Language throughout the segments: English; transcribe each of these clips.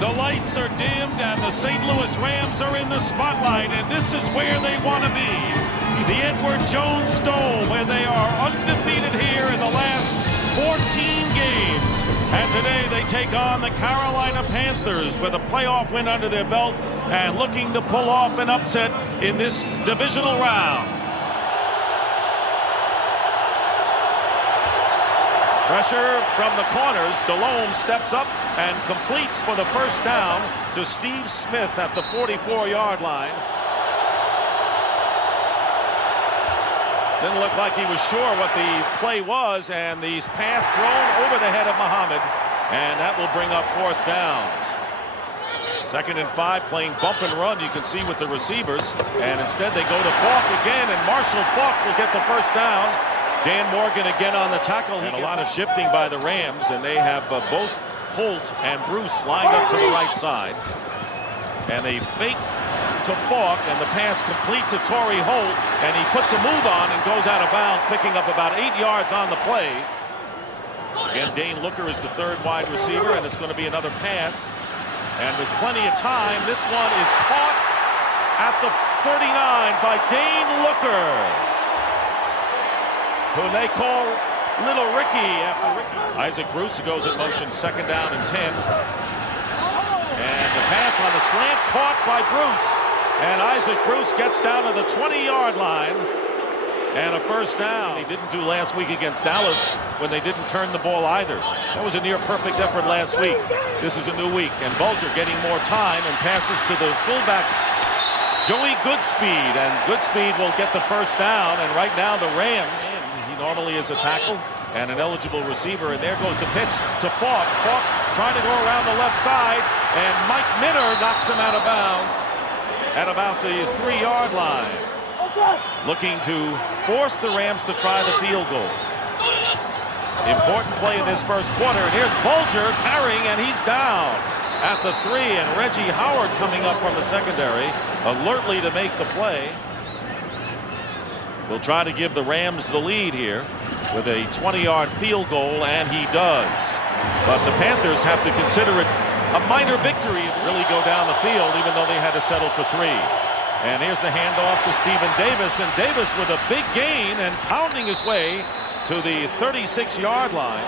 The lights are dimmed and the St. Louis Rams are in the spotlight, and this is where they want to be. The Edward Jones Dome, where they are undefeated here in the last 14 games. And today they take on the Carolina Panthers with a playoff win under their belt and looking to pull off an upset in this divisional round. Pressure from the corners. Delhomme steps up and completes for the first down to Steve Smith at the 44-yard line. Didn't look like he was sure what the play was, and the pass thrown over the head of Muhammad, and that will bring up fourth downs. 2nd and 5, playing bump and run, you can see with the receivers, and instead they go to Falk again, and Marshall Falk will get the first down. Dan Morgan again on the tackle, and a lot of shifting by the Rams, and they have both Holt and Bruce lined up to the right side. And they fake to Falk, and the pass complete to Torrey Holt, and he puts a move on and goes out of bounds, picking up about 8 yards on the play. Again, Dane Looker is the third wide receiver, and it's going to be another pass. And with plenty of time, this one is caught at the 39 by Dane Looker, who they call Little Ricky after Ricky. Isaac Bruce goes in motion, 2nd down and 10. And the pass on the slant caught by Bruce. And Isaac Bruce gets down to the 20-yard line. And a first down. He didn't do last week against Dallas when they didn't turn the ball either. That was a near-perfect effort last week. This is a new week. And Bulger getting more time and passes to the fullback, Joey Goodspeed. And Goodspeed will get the first down. And right now the Rams, he normally is a tackle and an eligible receiver. And there goes the pitch to Falk. Falk trying to go around the left side. And Mike Minner knocks him out of bounds at about the 3-yard line. Looking to force the Rams to try the field goal. Important play in this first quarter. And here's Bulger carrying, and he's down at the 3. And Reggie Howard coming up from the secondary, alertly to make the play. Will try to give the Rams the lead here with a 20-yard field goal, and he does. But the Panthers have to consider it a minor victory and really go down the field, even though they had to settle for 3. And here's the handoff to Stephen Davis, and Davis with a big gain and pounding his way to the 36-yard line.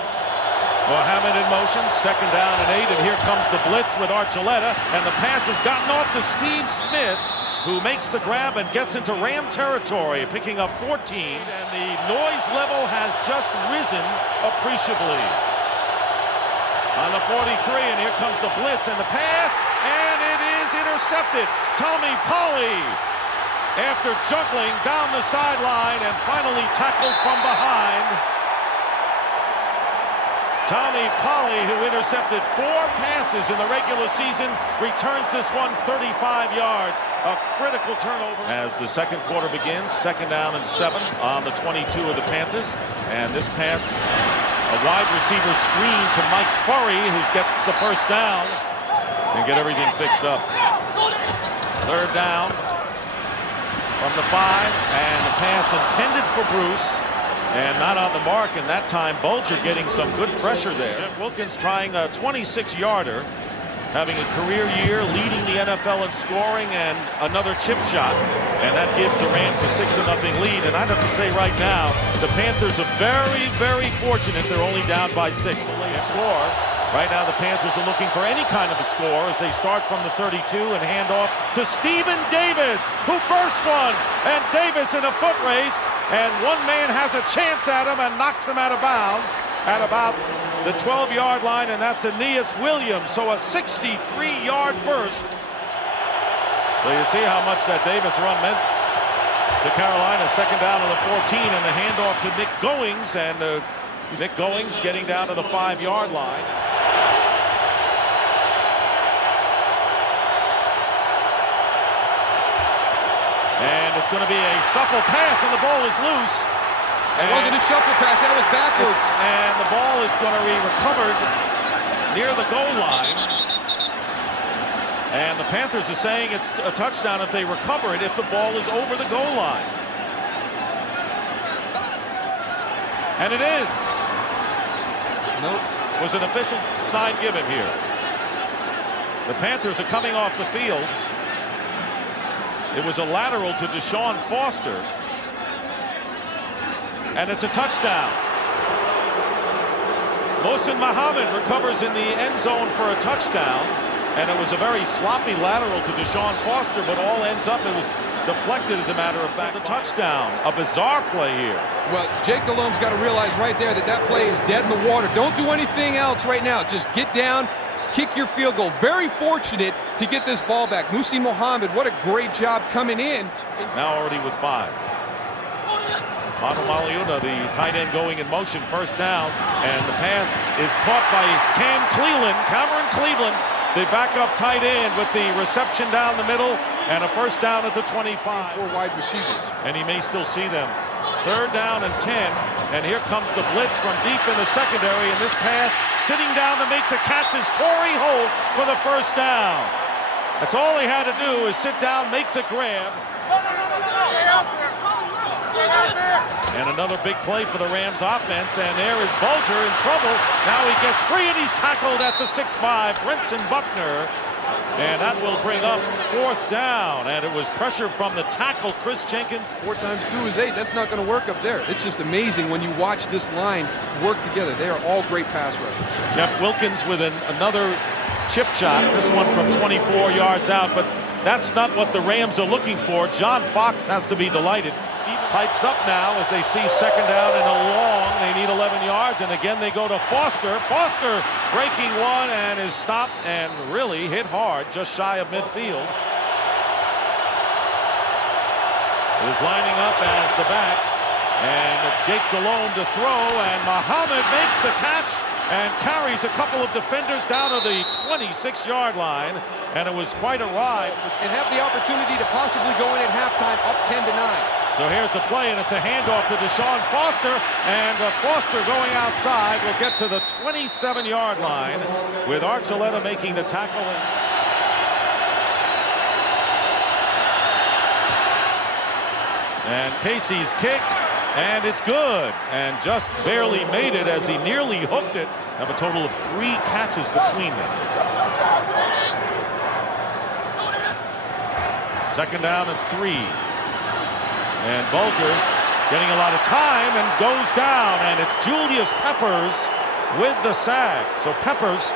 Muhammad in motion, 2nd down and 8, and here comes the blitz with Archuleta, and the pass has gotten off to Steve Smith, who makes the grab and gets into Ram territory, picking up 14, and the noise level has just risen appreciably. On the 43, and here comes the blitz and the pass, and it is intercepted. Tommy Polley, after juggling down the sideline and finally tackled from behind. Tommy Polley, who intercepted 4 passes in the regular season, returns this one 35 yards. A critical turnover. As the second quarter begins, 2nd down and 7 on the 22 of the Panthers. And this pass, a wide receiver screen to Mike Furry, who gets the first down and get everything fixed up. 3rd down from the 5, and the pass intended for Bruce. And not on the mark, and that time Bulger getting some good pressure there. Jeff Wilkins trying a 26-yarder, having a career year, leading the NFL in scoring, and another chip shot. And that gives the Rams a 6-0 lead. And I'd have to say right now, the Panthers are very, very fortunate they're only down by 6. Score. Right now the Panthers are looking for any kind of a score as they start from the 32 and hand off to Stephen Davis, who bursts one. And Davis in a foot race, and one man has a chance at him and knocks him out of bounds at about the 12-yard line, and that's Aeneas Williams. So a 63-yard burst. So you see how much that Davis run meant to Carolina. 2nd down to the 14, and the handoff to Nick Goings, and Nick Goings getting down to the 5-yard line. And it's going to be a shuffle pass, and the ball is loose. It wasn't a shuffle pass, that was backwards. And the ball is going to be recovered near the goal line. And the Panthers are saying it's a touchdown if they recover it, if the ball is over the goal line. And it is. Nope. Was an official sign given here? The Panthers are coming off the field. It was a lateral to Deshaun Foster. And it's a touchdown. Mohsin Muhammad recovers in the end zone for a touchdown. And it was a very sloppy lateral to Deshaun Foster, but all ends up, it was deflected, as a matter of fact. The touchdown, a bizarre play here. Well, Jake Delhomme's got to realize right there that that play is dead in the water. Don't do anything else right now. Just get down, kick your field goal. Very fortunate to get this ball back. Mohsin Muhammad, what a great job coming in. Now already with 5. Manu Maliuta, the tight end, going in motion, first down, and the pass is caught by Cameron Cleveland, the backup tight end, with the reception down the middle and a first down at the 25. 4 wide receivers. And he may still see them. Third down and 10, and here comes the blitz from deep in the secondary, and this pass, sitting down to make the catch, is Torrey Holt for the first down. That's all he had to do, is sit down, make the grab. And another big play for the Rams offense, and there is Bulger in trouble. Now he gets free, and he's tackled at the 6'5", Brinson Buckner. And that will bring up 4th down, and it was pressure from the tackle, Chris Jenkins. 4 times 2 is 8. That's not going to work up there. It's just amazing when you watch this line work together. They are all great pass rushers. Jeff Wilkins with another chip shot, this one from 24 yards out, but that's not what the Rams are looking for. John Fox has to be delighted. He pipes up now as they see second down and a long. They need 11 yards, and again they go to Foster. Foster breaking one and is stopped and really hit hard just shy of midfield. It is lining up as the back, and Jake Delhomme to throw, and Muhammad makes the catch and carries a couple of defenders down to the 26-yard line, and it was quite a ride. And have the opportunity to possibly go in at halftime up 10-9. So here's the play, and it's a handoff to Deshaun Foster, and Foster going outside will get to the 27-yard line with Archuleta making the tackle. And Casey's kick, and it's good, and just barely made it as he nearly hooked it. Have a total of 3 catches between them. Second down and 3. And Bulger getting a lot of time and goes down, and it's Julius Peppers with the sack. So Peppers,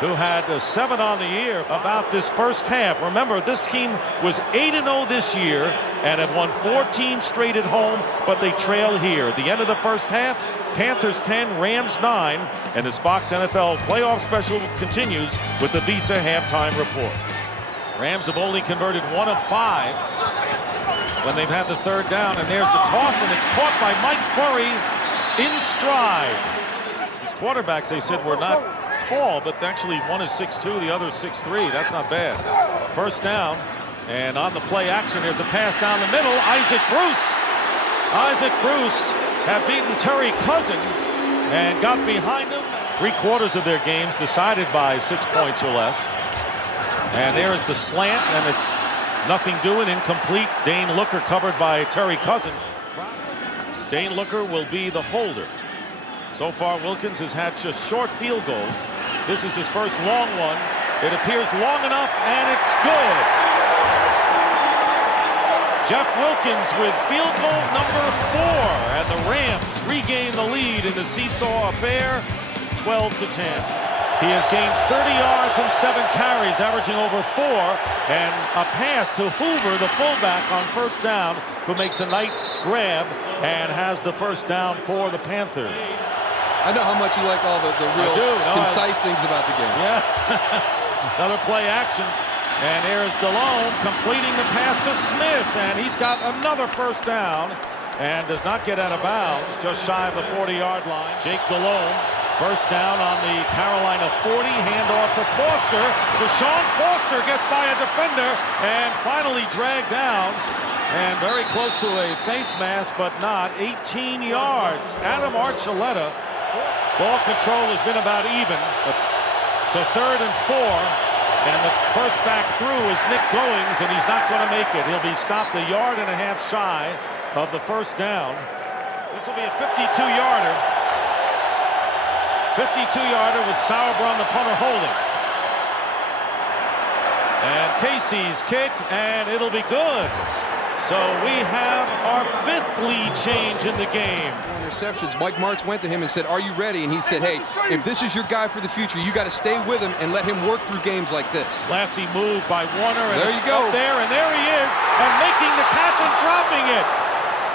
who had 7 on the year about this first half. Remember, this team was 8-0 this year and have won 14 straight at home, but they trail here. At the end of the first half, Panthers 10, Rams 9, and this Fox NFL playoff special continues with the Visa halftime report. Rams have only converted 1 of 5 when they've had the third down, and there's the toss, and it's caught by Mike Furry in stride. These quarterbacks, they said, were not tall, but actually one is 6'2", the other is 6'3". That's not bad. First down, and on the play action, there's a pass down the middle. Isaac Bruce had beaten Terry Cousin and got behind him. 3/4 of their games decided by 6 points or less. And there is the slant, and it's nothing doing, incomplete. Dane Looker covered by Terry Cousin. Dane Looker will be the holder. So far, Wilkins has had just short field goals. This is his first long one. It appears long enough, and it's good. Jeff Wilkins with field goal number 4, and the Rams regain the lead in the seesaw affair, 12-10. He has gained 30 yards and 7 carries, averaging over 4, and a pass to Hoover, the fullback, on first down, who makes a nice grab and has the first down for the Panthers. I know how much you like all the real concise things about the game. Yeah. Another play action, and there's Delhomme completing the pass to Smith, and he's got another first down and does not get out of bounds, just shy of the 40-yard line. Jake Delhomme. First down on the Carolina 40, handoff to Foster. Deshaun Foster gets by a defender and finally dragged down. And very close to a face mask, but not. 18 yards. Adam Archuleta. Ball control has been about even. So 3rd and 4. And the first back through is Nick Goings, and he's not going to make it. He'll be stopped 1.5 yards shy of the first down. This will be a 52-yarder. 52-yarder with Sauerbrunn, the punter, holding. And Casey's kick, and it'll be good. So we have our 5th lead change in the game. Interceptions. Mike Martz went to him and said, "Are you ready?" And he said, "Hey, if this is your guy for the future, you got to stay with him and let him work through games like this." Classy move by Warner, and there you go. Up there, and there he is, and making the catch and dropping it.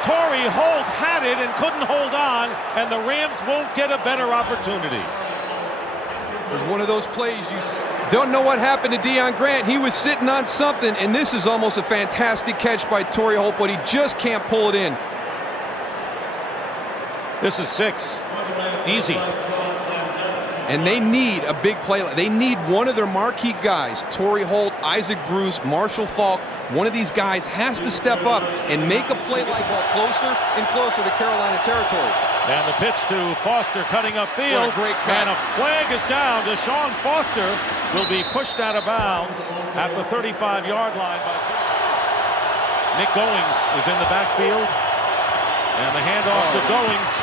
Torrey Holt had it and couldn't hold on, and the Rams won't get a better opportunity. It was one of those plays you don't know what happened to Deion Grant. He was sitting on something, and this is almost a fantastic catch by Torrey Holt, but he just can't pull it in. This is 6. Easy. And they need a big play. They need one of their marquee guys, Torrey Holt, Isaac Bruce, Marshall Faulk. One of these guys has to step up and make a play like ball closer and closer to Carolina territory. And the pitch to Foster cutting upfield. What a great cut. And a flag is down. Deshaun Foster will be pushed out of bounds at the 35-yard line. Nick Goings is in the backfield. And the handoff to Goings.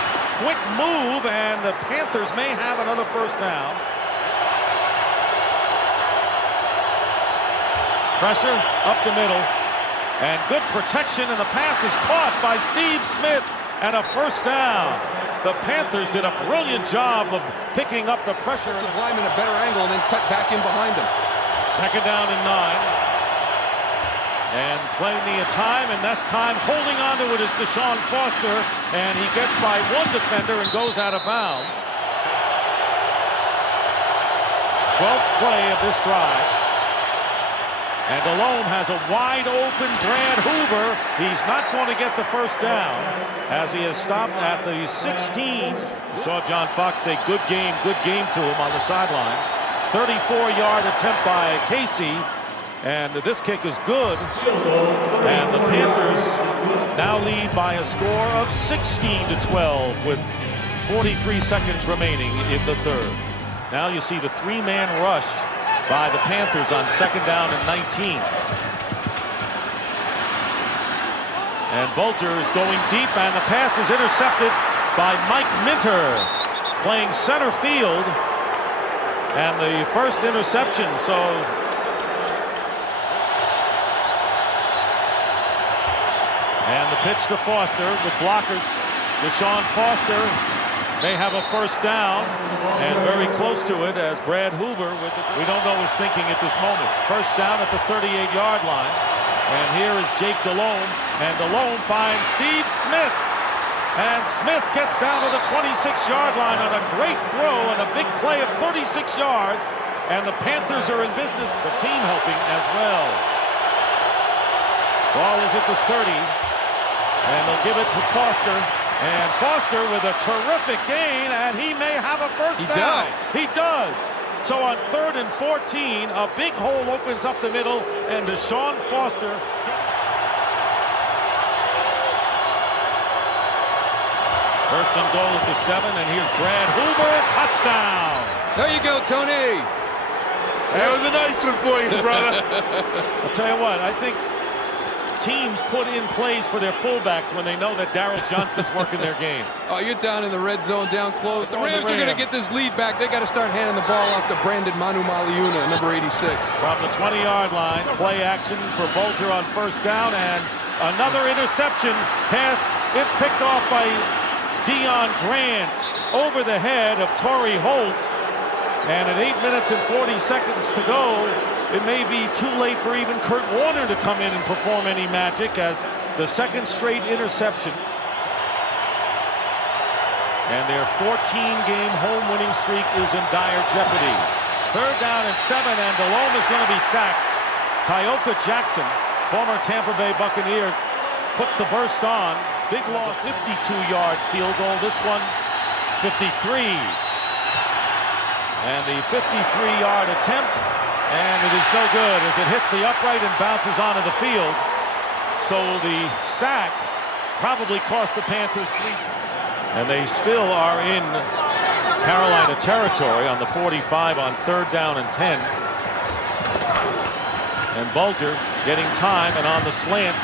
Quick move, and the Panthers may have another first down. Pressure up the middle. And good protection, and the pass is caught by Steve Smith. And a first down. The Panthers did a brilliant job of picking up the pressure. To lineman a better angle and then cut back in behind him. 2nd down and 9. And plenty of time, and that's time holding on to it is Deshaun Foster, and he gets by one defender and goes out of bounds. 12th play of this drive. And Delhomme has a wide open Brad Hoover. He's not going to get the first down as he has stopped at the 16. You saw John Fox say good game to him on the sideline. 34-yard attempt by Casey. And this kick is good. And the Panthers now lead by a score of 16-12 with 43 seconds remaining in the 3rd. Now you see the 3-man rush by the Panthers on 2nd down and 19. And Bolger is going deep, and the pass is intercepted by Mike Minter playing center field. And the first interception, so and the pitch to Foster with blockers. Deshaun Foster may have a first down, and very close to it as Brad Hoover with the, we don't know his thinking at this moment. First down at the 38-yard line. And here is Jake Delhomme, and Delhomme finds Steve Smith. And Smith gets down to the 26-yard line on a great throw and a big play of 36 yards. And the Panthers are in business, the team helping as well. Ball is at the 30. And they'll give it to Foster. And Foster with a terrific gain, and he may have a first down. He does. So on 3rd and 14, a big hole opens up the middle, and Deshaun Foster. First and goal at the 7, and here's Brad Hoover, touchdown. There you go, Tony. That was a nice one for you, brother. I'll tell you what, I think teams put in plays for their fullbacks when they know that Darryl Johnston's working their game. Oh, you're down in the red zone, down close. The Rams are going to get this lead back. They got to start handing the ball off to Brandon Manu Maliuna, number 86. From the 20-yard line, play action for Bolger on first down, and another interception pass. It picked off by Deion Grant over the head of Torrey Holt. And at 8 minutes and 40 seconds to go, it may be too late for even Kurt Warner to come in and perform any magic as the 2nd straight interception. And their 14-game home winning streak is in dire jeopardy. 3rd down and 7, and Delhomme is going to be sacked. Tyoka Jackson, former Tampa Bay Buccaneer, put the burst on. Big loss, 52-yard field goal. This one, 53. And the 53-yard attempt, and it is no good as it hits the upright and bounces onto the field. So the sack probably cost the Panthers 3. And they still are in Carolina territory on the 45 on 3rd down and 10. And Bolger getting time, and on the slant,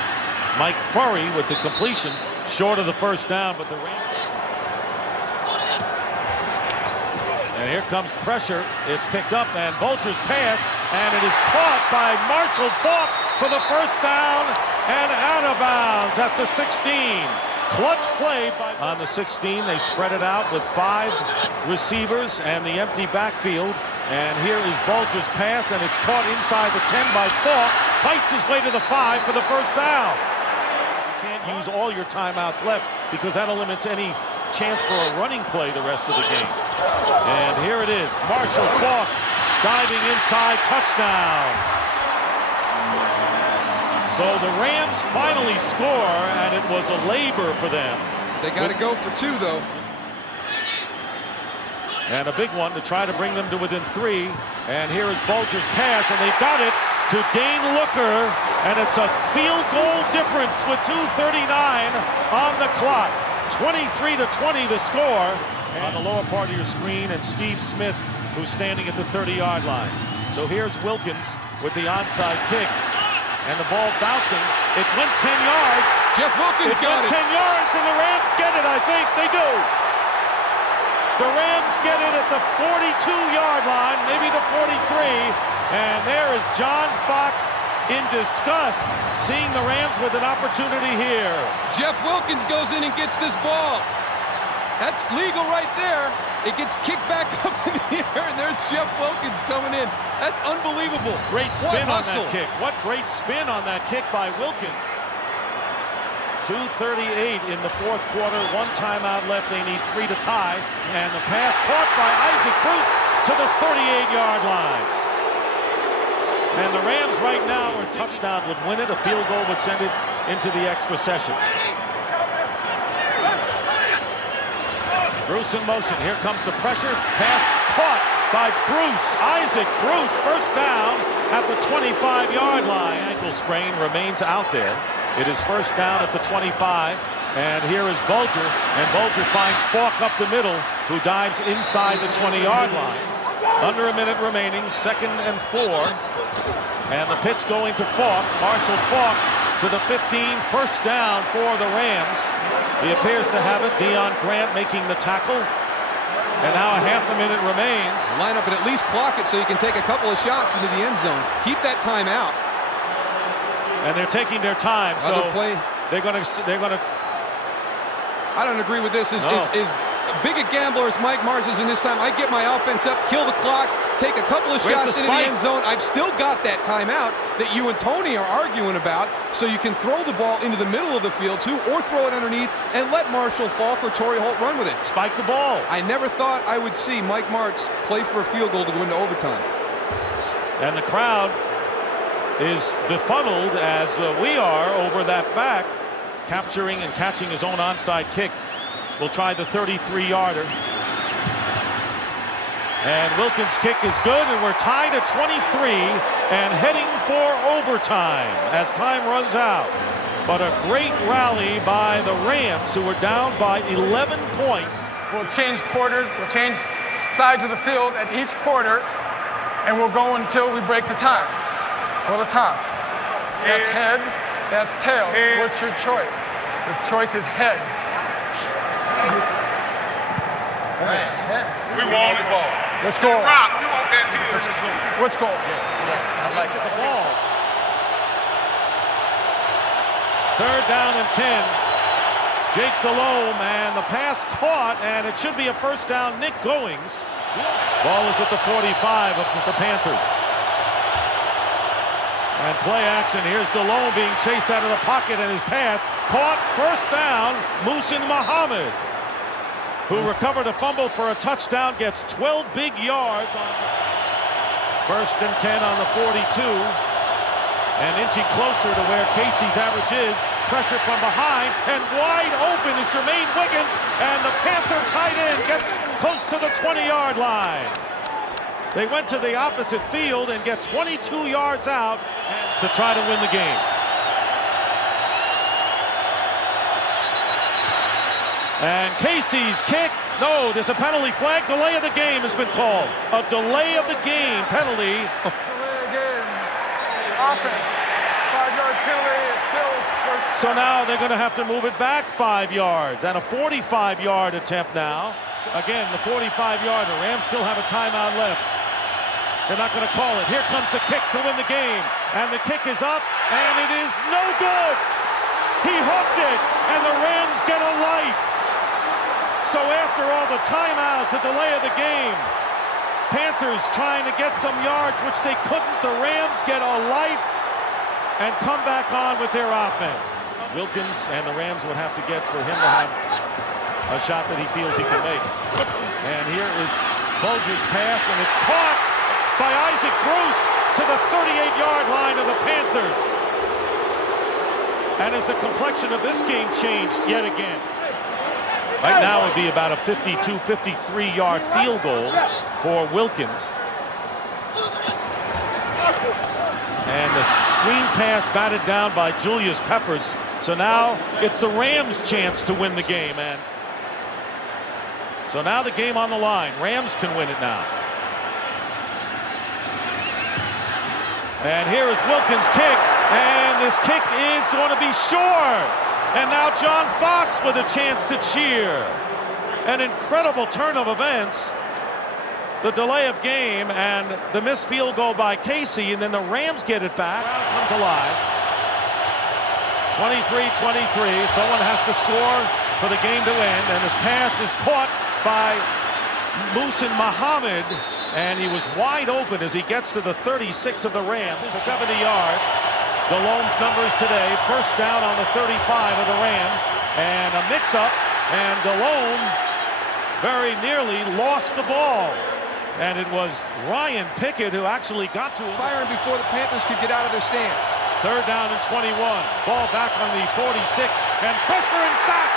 Mike Furry with the completion, short of the first down, but the Rams. And here comes pressure. It's picked up, and Bolger's pass and it is caught by Marshall Faulk for the first down and out of bounds at the 16. Clutch play on the 16. They spread it out with 5 receivers and the empty backfield. And here is Bulger's pass, and it's caught inside the 10 by Faulk. Fights his way to the 5 for the first down. You can't use all your timeouts left because that eliminates any chance for a running play the rest of the game. And here it is. Marshall Faulk diving inside, touchdown. So the Rams finally score, and it was a labor for them. They got to go for 2, though. And a big one to try to bring them to within 3. And here is Bulger's pass, and they've got it to Dane Looker. And it's a field goal difference with 2:39 on the clock. 23-20 the score. On the lower part of your screen, and Steve Smith, who's standing at the 30-yard line. So here's Wilkins with the onside kick. And the ball bouncing. It went 10 yards. Jeff Wilkins got it. 10 yards, and the Rams get it, I think. They do. The Rams get it at the 42-yard line, maybe the 43. And there is John Fox in disgust, seeing the Rams with an opportunity here. Jeff Wilkins goes in and gets this ball. That's legal right there. It gets kicked back up in the air, and there's Jeff Wilkins coming in. That's unbelievable. Great spin on that kick. What great spin on that kick by Wilkins. 2:38 in the fourth quarter. 1 timeout left. They need 3 to tie. And the pass caught by Isaac Bruce to the 38-yard line. And the Rams right now, a touchdown would win it. A field goal would send it into the extra session. Bruce in motion. Here comes the pressure. Pass caught by Bruce. Isaac Bruce, first down at the 25-yard line. Ankle sprain, remains out there. It is first down at the 25. And here is Bulger. And Bulger finds Faulk up the middle, who dives inside the 20-yard line. Under a minute remaining, 2nd and 4. And the pitch going to Faulk. Marshall Faulk to the 15. First down for the Rams. He appears to have it. Deion Grant making the tackle. And now a half a minute remains. Line up and at least clock it so you can take a couple of shots into the end zone. Keep that time out. And they're taking their time. So they're going to. I don't agree with this. As big a gambler as Mike Mars is in this time, I get my offense up, kill the clock, take a couple of shots into the end zone. I've still got that timeout that you and Tony are arguing about, so you can throw the ball into the middle of the field too, or throw it underneath and let Marshall Faulk or Torrey Holt run with it. Spike the ball. I never thought I would see Mike Martz play for a field goal to go into overtime. And the crowd is befuddled, as we are, over that fact. Capturing and catching his own onside kick. We'll try the 33-yarder. And Wilkins' kick is good, and we're tied at 23 and heading for overtime as time runs out. But a great rally by the Rams, who were down by 11 points. We'll change quarters, we'll change sides of the field at each quarter, and we'll go until we break the time for the toss. That's heads, that's tails. What's your choice? His choice is heads. Heads. We want the ball. Let's go. Rock, we want that deal. Let's go. I like it. The ball. 3rd down and 10. Jake Delhomme, and the pass caught, and it should be a first down. Nick Goings. Ball is at the 45 of the Panthers. And play action. Here's Delhomme being chased out of the pocket, and his pass caught. First down. Muhsin Muhammad, who recovered a fumble for a touchdown, gets 12 big yards on 1st and 10 on the 42. And inching closer to where Casey's average is. Pressure from behind, and wide open is Jermaine Wiggins, and the Panther tight end gets close to the 20-yard line. They went to the opposite field and get 22 yards out to try to win the game. And Casey's kick, no, there's a penalty flag. Delay of the game has been called. A delay of the game penalty. Delay again. Offense. 5-yard penalty is still first. So now they're going to have to move it back 5 yards, and a 45-yard attempt now. Again, the 45-yarder. Rams still have a timeout left. They're not going to call it. Here comes the kick to win the game. And the kick is up, and it is no good. He hooked it, and the Rams get a life. So after all the timeouts, the delay of the game, Panthers trying to get some yards, which they couldn't. The Rams get a life and come back on with their offense. Wilkins and the Rams would have to get for him to have a shot that he feels he can make. And here is Bulger's pass, and it's caught by Isaac Bruce to the 38-yard line of the Panthers. And as the complexion of this game changed yet again. Right now it would be about a 52, 53-yard field goal for Wilkins. And the screen pass batted down by Julius Peppers. So now it's the Rams' chance to win the game. And so now the game on the line. Rams can win it now. And here is Wilkins' kick. And this kick is going to be short. And now John Fox with a chance to cheer. An incredible turn of events. The delay of game and the missed field goal by Casey, and then the Rams get it back. Comes alive. 23-23. Someone has to score for the game to end, and his pass is caught by Muhsin Muhammad, and he was wide open as he gets to the 36 of the Rams. 70 yards. DeLone's numbers today. First down on the 35 of the Rams, and a mix-up, and DeLone very nearly lost the ball. And it was Ryan Pickett who actually got to him. Firing before the Panthers could get out of their stance. Third down and 21. Ball back on the 46, and pressure and sack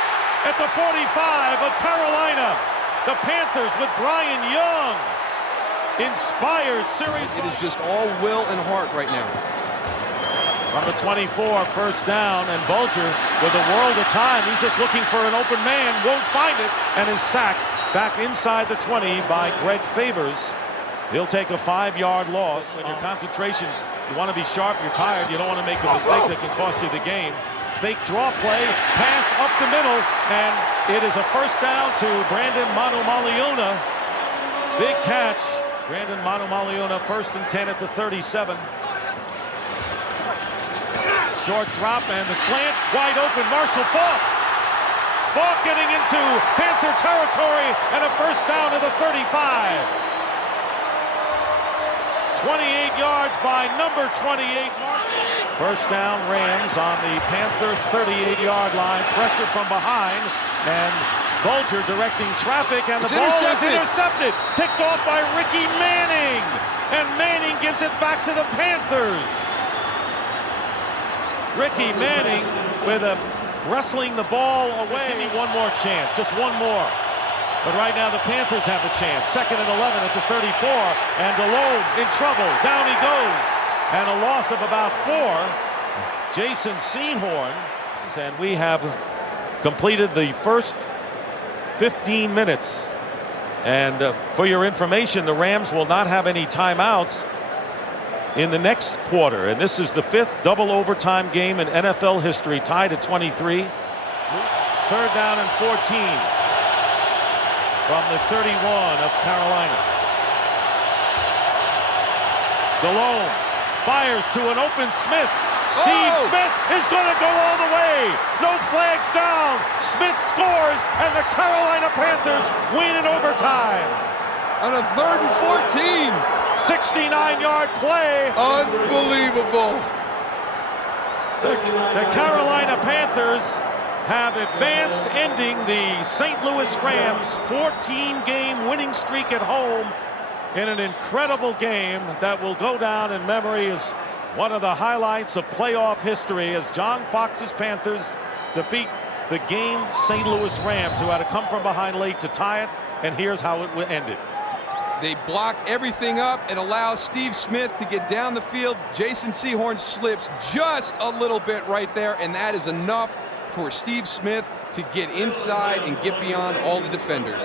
at the 45 of Carolina. The Panthers with Brian Young. Inspired series. It is just all will and heart right now. From the 24, first down, and Bulger with a world of time. He's just looking for an open man, won't find it, and is sacked back inside the 20 by Greg Favors. He'll take a 5-yard loss. When your concentration, you want to be sharp, you're tired, you don't want to make a mistake that can cost you the game. Fake draw play, pass up the middle, and it is a first down to Brandon Manumaleona. Big catch. Brandon Manumaleona, first and 10 at the 37. Short drop and the slant, wide open, Marshall Faulk. Faulk getting into Panther territory and a first down to the 35. 28 yards by number 28, Marshall. First down, Rams on the Panther 38-yard line. Pressure from behind, and Bulger directing traffic, and the ball is intercepted. Picked off by Ricky Manning, and Manning gives it back to the Panthers. Ricky Manning with a wrestling the ball away. Give me one more chance, just one more. But right now the Panthers have the chance. Second and 11 at the 34, and DeLone in trouble. Down he goes, and a loss of about 4. Jason Sehorn, and we have completed the first 15 minutes. And for your information, the Rams will not have any timeouts in the next quarter, and this is the 5th double overtime game in NFL history, tied at 23. Third down and 14 from the 31 of Carolina. DeLone fires to an open Smith. Steve Smith is going to go all the way. No flags down. Smith scores, and the Carolina Panthers win in overtime. On a 3rd and 14. 69-yard play. Unbelievable. The Carolina Panthers have advanced, ending the St. Louis Rams' 14-game winning streak at home in an incredible game that will go down in memory as one of the highlights of playoff history, as John Fox's Panthers defeat the game St. Louis Rams, who had to come from behind late to tie it, and here's how it ended. They block everything up and allow Steve Smith to get down the field. Jason Sehorn slips just a little bit right there, and that is enough for Steve Smith to get inside and get beyond all the defenders.